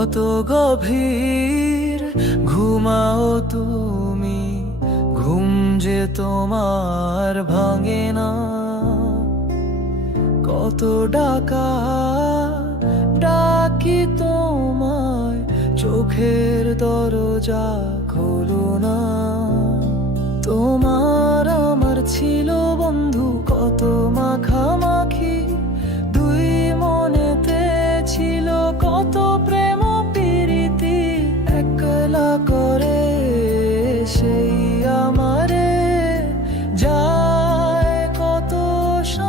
কত গভীর ঘুমাও তুমি, ঘুম যে তোমার ভাঙে না। কত ডাকি তোমায়, চোখের দরজা খোলো না। তোমার আমার ছিল বন্ধু কত